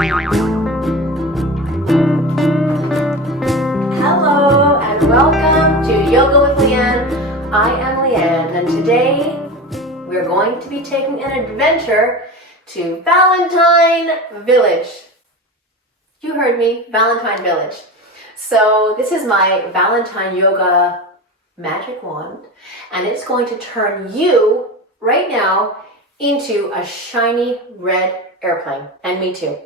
Hello and welcome to Yoga with Leanne. I am Leanne and today we're going to be taking an adventure to Valentine Village. You heard me, Valentine Village. So this is my Valentine Yoga magic wand and it's going to turn you right now into a shiny red airplane, and me too.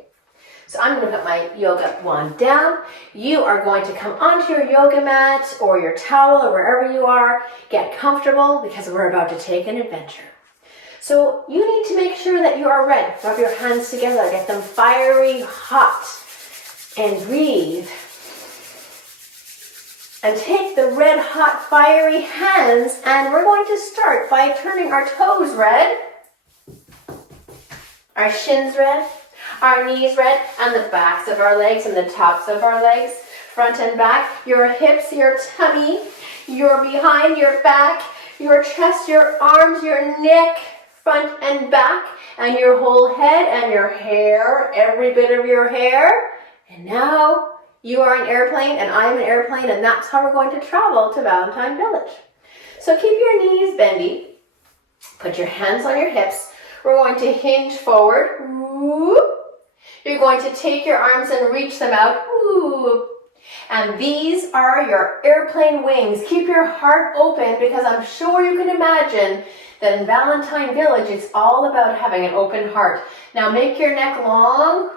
So I'm going to put my yoga wand down. You are going to come onto your yoga mat or your towel or wherever you are. Get comfortable because we're about to take an adventure. So you need to make sure that you are red. Rub your hands together, get them fiery hot, and breathe. And take the red hot fiery hands and we're going to start by turning our toes red, our shins red, our knees red, and the backs of our legs and the tops of our legs, front and back, your hips, your tummy, your behind, your back, your chest, your arms, your neck, front and back, and your whole head and your hair, every bit of your hair. And now you are an airplane and I am an airplane, and that's how we're going to travel to Valentine Village. So keep your knees bendy, put your hands on your hips. We're going to hinge forward. You're going to take your arms and reach them out. And these are your airplane wings. Keep your heart open because I'm sure you can imagine that in Valentine Village, it's all about having an open heart. Now make your neck long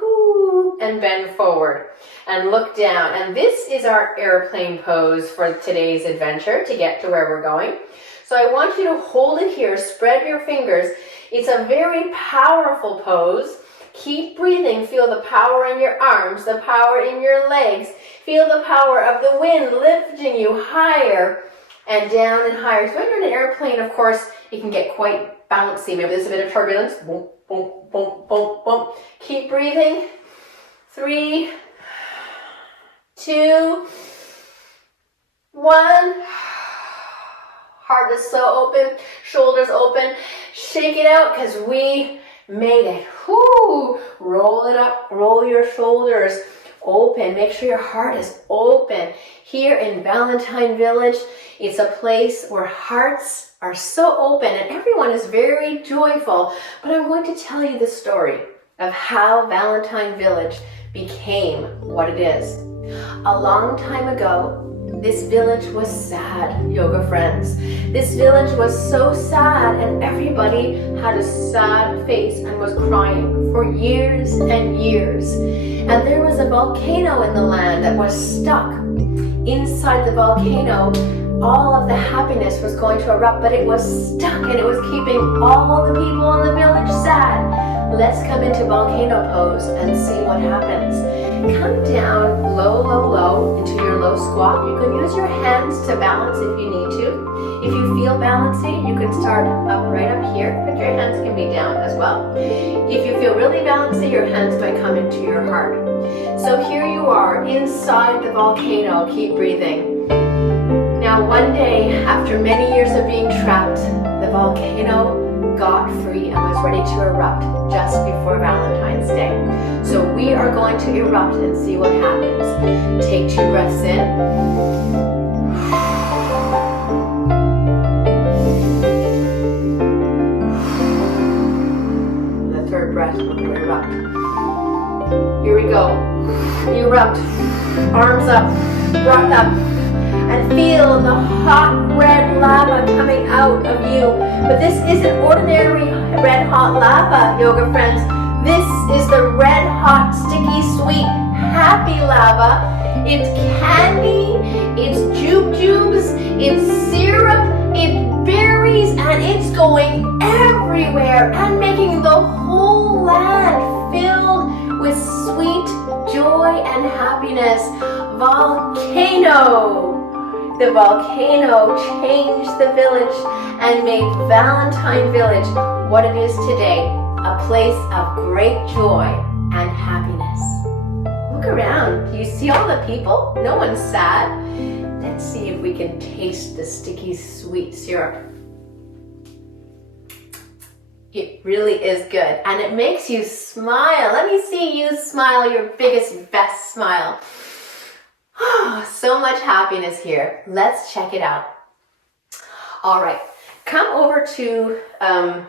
and bend forward and look down. And this is our airplane pose for today's adventure to get to where we're going. So I want you to hold it here, spread your fingers. It's a very powerful pose. Keep breathing. Feel the power in your arms, the power in your legs. Feel the power of the wind lifting you higher and down and higher. So when you're in an airplane, of course, it can get quite bouncy. Maybe there's a bit of turbulence. Boom, boom, boom, boom, boom. Keep breathing. 3, 2, 1. Heart is so open, shoulders open. Shake it out because we made it. Roll it up, roll your shoulders open. Make sure your heart is open. Here in Valentine Village, it's a place where hearts are so open and everyone is very joyful. But I'm going to tell you the story of how Valentine Village became what it is. A long time ago, this village was sad, yoga friends. This village was so sad and everybody had a sad face and was crying for years and years. And there was a volcano in the land that was stuck. Inside the volcano, all of the happiness was going to erupt, but it was stuck and it was keeping all the people in the village sad. Let's come into volcano pose and see what happens. Come down low, low, low into your low squat. You can use your hands to balance if you need to. If you feel bouncy, you can start up right up here, but your hands can be down as well. If you feel really bouncy, your hands might come into your heart. So here you are inside the volcano. Keep breathing. Now one day, after many years of being trapped, the volcano got free and was ready to erupt just before Valentine's Day. So we are going to erupt and see what happens. Take 2 breaths in. The 3rd breath, we're going to erupt. Here we go. Erupt. Arms up, breath up. And feel the hot red lava coming out of you. But this isn't ordinary red hot lava, yoga friends. This is the red hot, sticky, sweet, happy lava. It's candy, it's jujubes, it's syrup, it's berries, and it's going everywhere and making the whole land filled with sweet joy and happiness. Volcano. The volcano changed the village and made Valentine Village what it is today, a place of great joy and happiness. Look around. Do you see all the people? No one's sad. Let's see if we can taste the sticky sweet syrup. It really is good. And it makes you smile. Let me see you smile your biggest, best smile. Oh, so much happiness here. Let's check it out. All right, come over to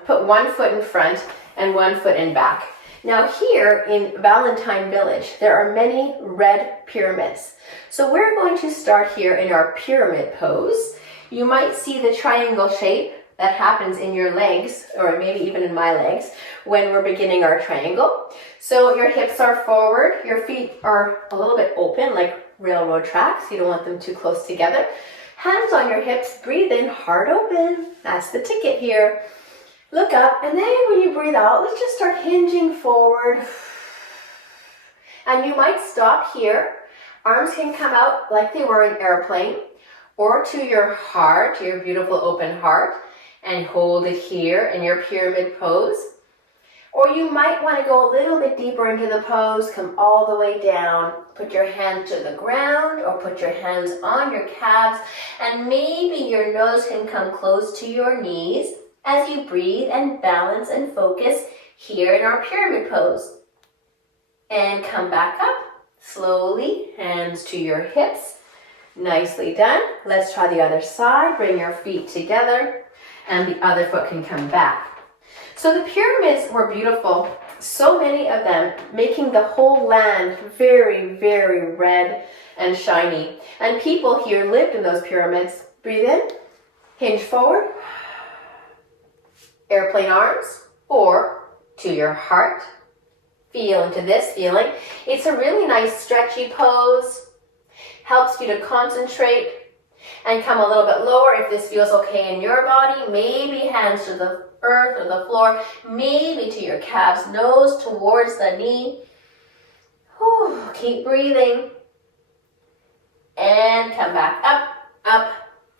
put one foot in front and one foot in back. Now here in Valentine Village, there are many red pyramids. So we're going to start here in our pyramid pose. You might see the triangle shape that happens in your legs, or maybe even in my legs, when we're beginning our triangle. So your hips are forward, your feet are a little bit open like railroad tracks. You don't want them too close together. Hands on your hips, breathe in, heart open. That's the ticket here. Look up, and then when you breathe out, let's just start hinging forward. And you might stop here. Arms can come out like they were an airplane, or to your heart, your beautiful open heart, and hold it here in your pyramid pose. Or you might want to go a little bit deeper into the pose, come all the way down, put your hands to the ground or put your hands on your calves, and maybe your nose can come close to your knees as you breathe and balance and focus here in our pyramid pose. And come back up slowly, hands to your hips. Nicely done. Let's try the other side. Bring your feet together and the other foot can come back. So the pyramids were beautiful, so many of them, making the whole land very, very red and shiny. And people here lived in those pyramids. Breathe in, hinge forward, airplane arms, or to your heart. Feel into this feeling. It's a really nice stretchy pose. Helps you to concentrate and come a little bit lower if this feels okay in your body. Maybe hands to the earth or the floor, maybe to your calves, nose towards the knee. Whew, keep breathing. And come back up, up,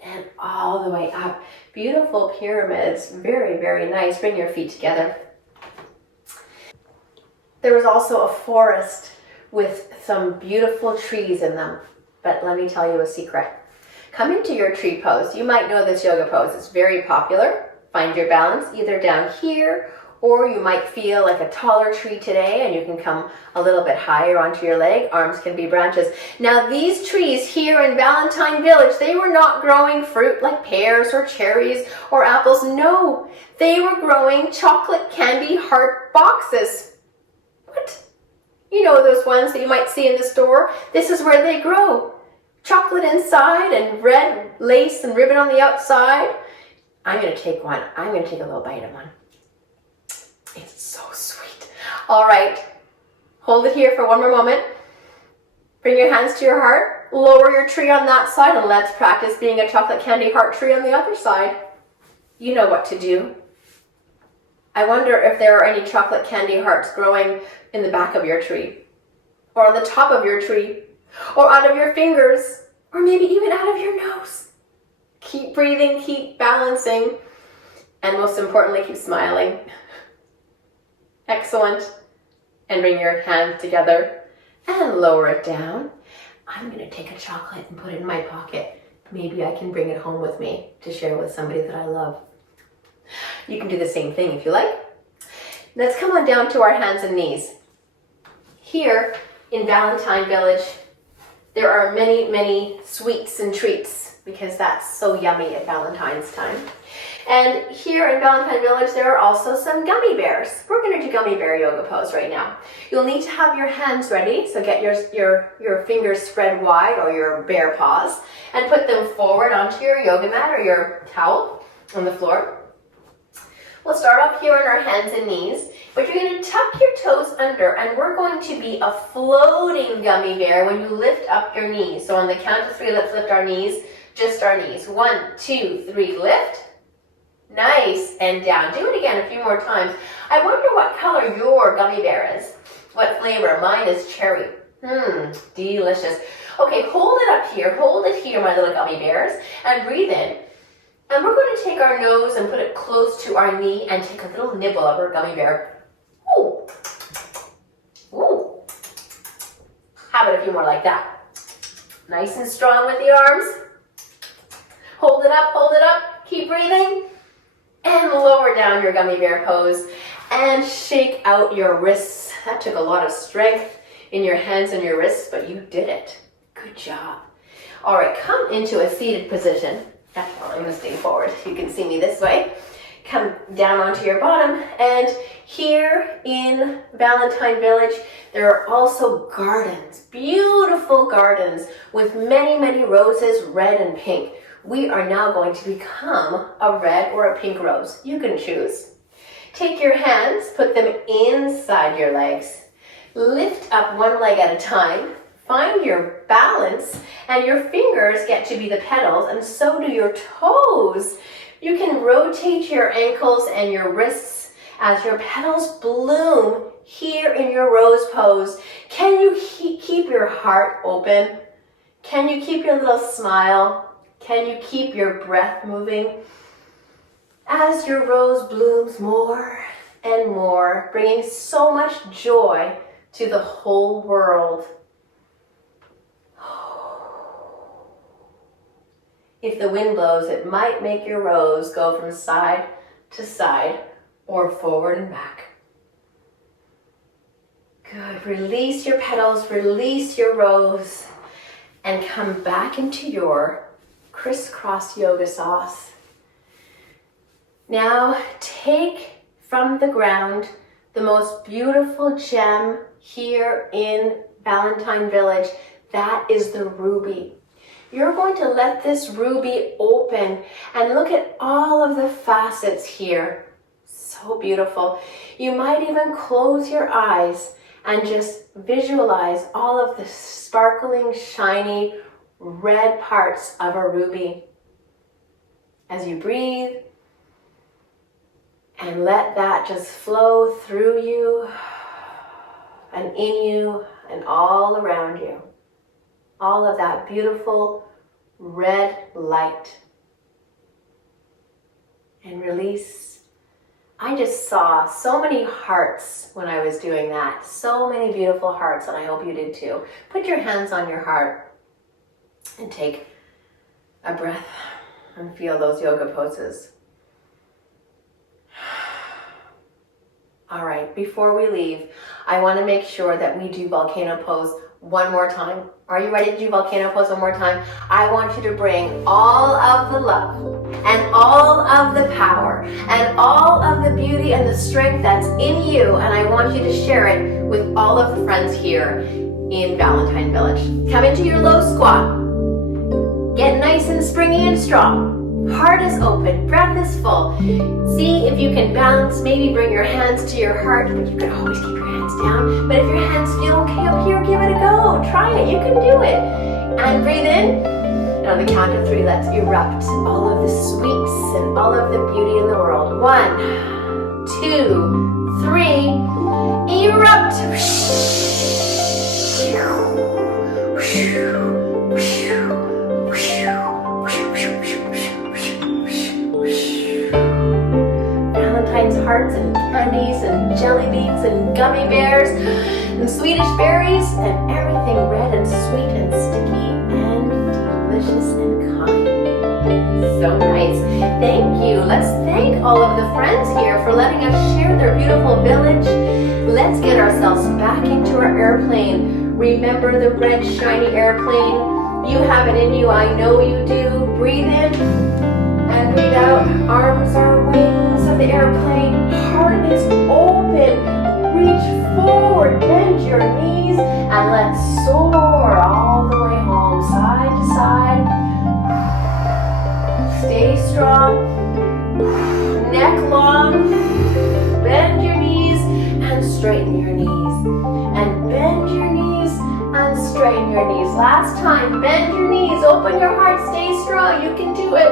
and all the way up. Beautiful pyramids, very, very nice. Bring your feet together. There was also a forest with some beautiful trees in them, but let me tell you a secret. Come into your tree pose. You might know this yoga pose. It's very popular. Find your balance either down here, or you might feel like a taller tree today and you can come a little bit higher onto your leg. Arms can be branches. Now these trees here in Valentine Village, they were not growing fruit like pears or cherries or apples. No, they were growing chocolate candy heart boxes. What? You know those ones that you might see in the store? This is where they grow. Chocolate inside and red lace and ribbon on the outside. I'm going to take one. I'm going to take a little bite of one. It's so sweet. All right. Hold it here for one more moment. Bring your hands to your heart. Lower your tree on that side and let's practice being a chocolate candy heart tree on the other side. You know what to do. I wonder if there are any chocolate candy hearts growing in the back of your tree, or on the top of your tree, or out of your fingers, or maybe even out of your nose. Keep breathing, keep balancing, and most importantly, keep smiling. Excellent. And bring your hands together and lower it down. I'm going to take a chocolate and put it in my pocket. Maybe I can bring it home with me to share with somebody that I love. You can do the same thing if you like. Let's come on down to our hands and knees. Here in Valentine Village, there are many, many sweets and treats because that's so yummy at Valentine's time. And here in Valentine Village, there are also some gummy bears. We're going to do gummy bear yoga pose right now. You'll need to have your hands ready, so get your fingers spread wide or your bear paws and put them forward onto your yoga mat or your towel on the floor. We'll start off here on our hands and knees, but you're going to tuck your toes under and we're going to be a floating gummy bear when you lift up your knees. So on the count of 3, let's lift our knees, just our knees. 1, 2, 3, lift. Nice, and down. Do it again a few more times. I wonder what color your gummy bear is. What flavor? Mine is cherry. Delicious. Okay, hold it up here. Hold it here, my little gummy bears, and breathe in. And we're going to take our nose and put it close to our knee and take a little nibble of our gummy bear. Ooh. Ooh. How about a few more like that? Nice and strong with the arms. Hold it up, keep breathing. And lower down your gummy bear pose. And shake out your wrists. That took a lot of strength in your hands and your wrists, but you did it. Good job. All right, come into a seated position. Well, I'm going to stay forward so you can see me this way. Come down onto your bottom, and here in Valentine Village, there are also gardens, beautiful gardens with many, many roses, red and pink. We are now going to become a red or a pink rose. You can choose. Take your hands, put them inside your legs. Lift up one leg at a time. Find your balance, and your fingers get to be the petals, and so do your toes. You can rotate your ankles and your wrists as your petals bloom here in your rose pose. Can you keep your heart open? Can you keep your little smile? Can you keep your breath moving? As your rose blooms more and more, bringing so much joy to the whole world. If the wind blows, it might make your rose go from side to side or forward and back. Good. Release your petals, release your rose, and come back into your crisscross yoga sauce. Now take from the ground the most beautiful gem here in Valentine Village. That is the ruby. You're going to let this ruby open and look at all of the facets here. So beautiful. You might even close your eyes and just visualize all of the sparkling, shiny, red parts of a ruby. As you breathe and let that just flow through you and in you and all around you. All of that beautiful red light. And release. I just saw so many hearts when I was doing that. So many beautiful hearts, and I hope you did too. Put your hands on your heart and take a breath and feel those yoga poses. All right, before we leave, I want to make sure that we do volcano pose one more time. Are you ready to do volcano pose one more time? I want you to bring all of the love and all of the power and all of the beauty and the strength that's in you, and I want you to share it with all of the friends here in Valentine Village. Come into your low squat. Get nice and springy and strong. Heart is open, breath is full. See if you can balance, maybe bring your hands to your heart, but you can always keep your hands down. But if your hands feel okay up here, give it a go. Try it, you can do it. And breathe in. And on the count of 3, let's erupt all of the sweets and all of the beauty in the world. 1, 2, 3. Erupt. Valentine's hearts and candies and jelly beans and gummy bears and Swedish berries and everything red and sweet and sticky and delicious and kind. So nice. Thank you. Let's thank all of the friends here for letting us share their beautiful village. Let's get ourselves back into our airplane. Remember the red shiny airplane. You have it in you. I know you do. Breathe in and breathe out. Arms are wings of the airplane. Heart is open. Reach forward. Bend your knees and let's soar all the way home. Side to side. Stay strong. Neck long. Bend your knees and straighten your knees. And bend your knees and straighten your knees. Last time, bend your knees, open your heart, stay strong, you can do it.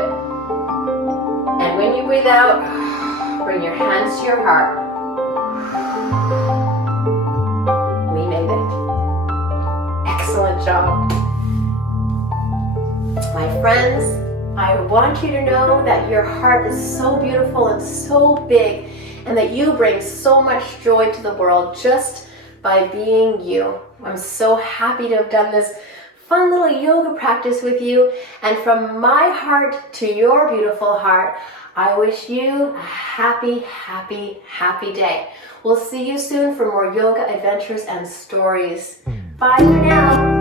And when you breathe out, bring your hands to your heart. We made it. Excellent job. My friends, I want you to know that your heart is so beautiful and so big, and that you bring so much joy to the world just by being you. I'm so happy to have done this fun little yoga practice with you. And from my heart to your beautiful heart, I wish you a happy, happy, happy day. We'll see you soon for more yoga adventures and stories. Bye for now.